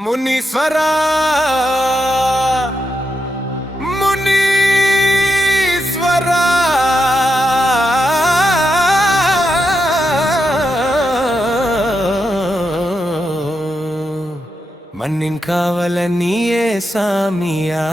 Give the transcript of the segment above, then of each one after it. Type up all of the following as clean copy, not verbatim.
முனீஸ்வரா முனீஸ்வரா மண்ணின் காவல நீயே சாமியா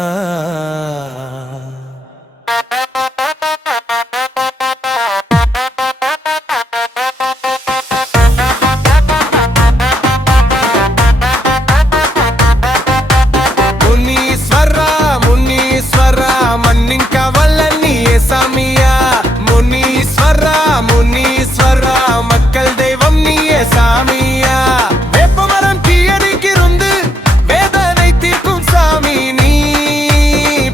முனீஸ்வரா மக்கள் தெய்வம் நீயே சாமியா வேப்பமரம் தீயடிக்கிருந்து வேதனை தீர்க்கும் சாமி நீ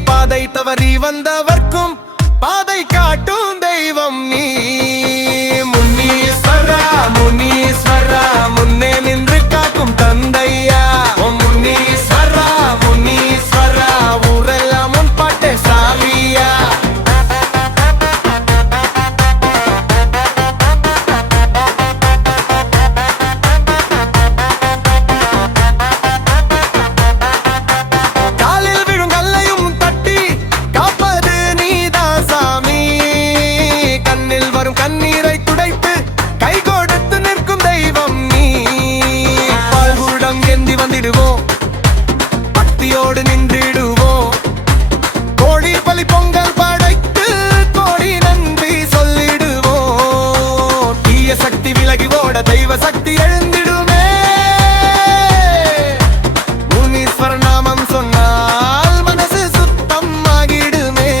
பாதை தவறி வந்தவர்க்கும் பாதை காட்டும் தெய்வம் நீ முனீஸ்வரா முனீஸ்வரா முன்னே நின்று காக்கும் தந்தையா முனீஸ்வரா முனீஸ்வரா ஊரெல்லாம் முன் பாட்டே சாமியா கண்ணீரை துடைத்து கை கொடுத்து நிற்கும் தெய்வம் நீ பால்குடம் ஏந்தி வந்திடுவோம் பக்தியோடு நின்றிடுவோம் கோடி பலி பொங்கல் படைத்து கோடி நன்றி சொல்லிடுவோம் தீய சக்தி விலகி ஓட தெய்வ சக்தி எழுந்திடுமே முனீஸ்வர நாமம் சொன்னால் மனசு சுத்தம் ஆகிடுமே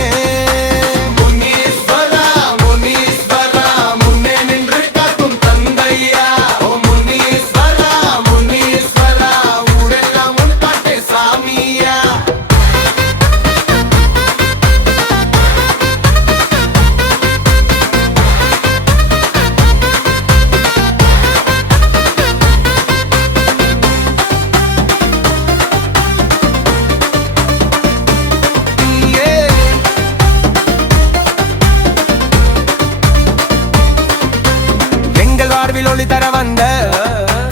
ஒளி தர வந்த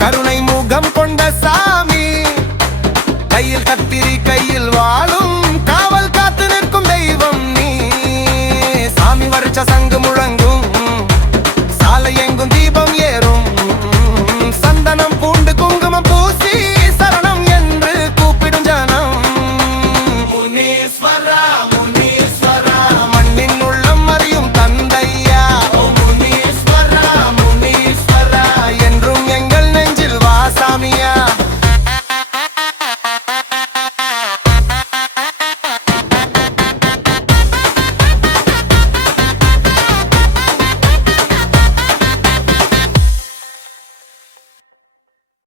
கருணை முகம் கொண்ட சாமி கையில் கத்திரி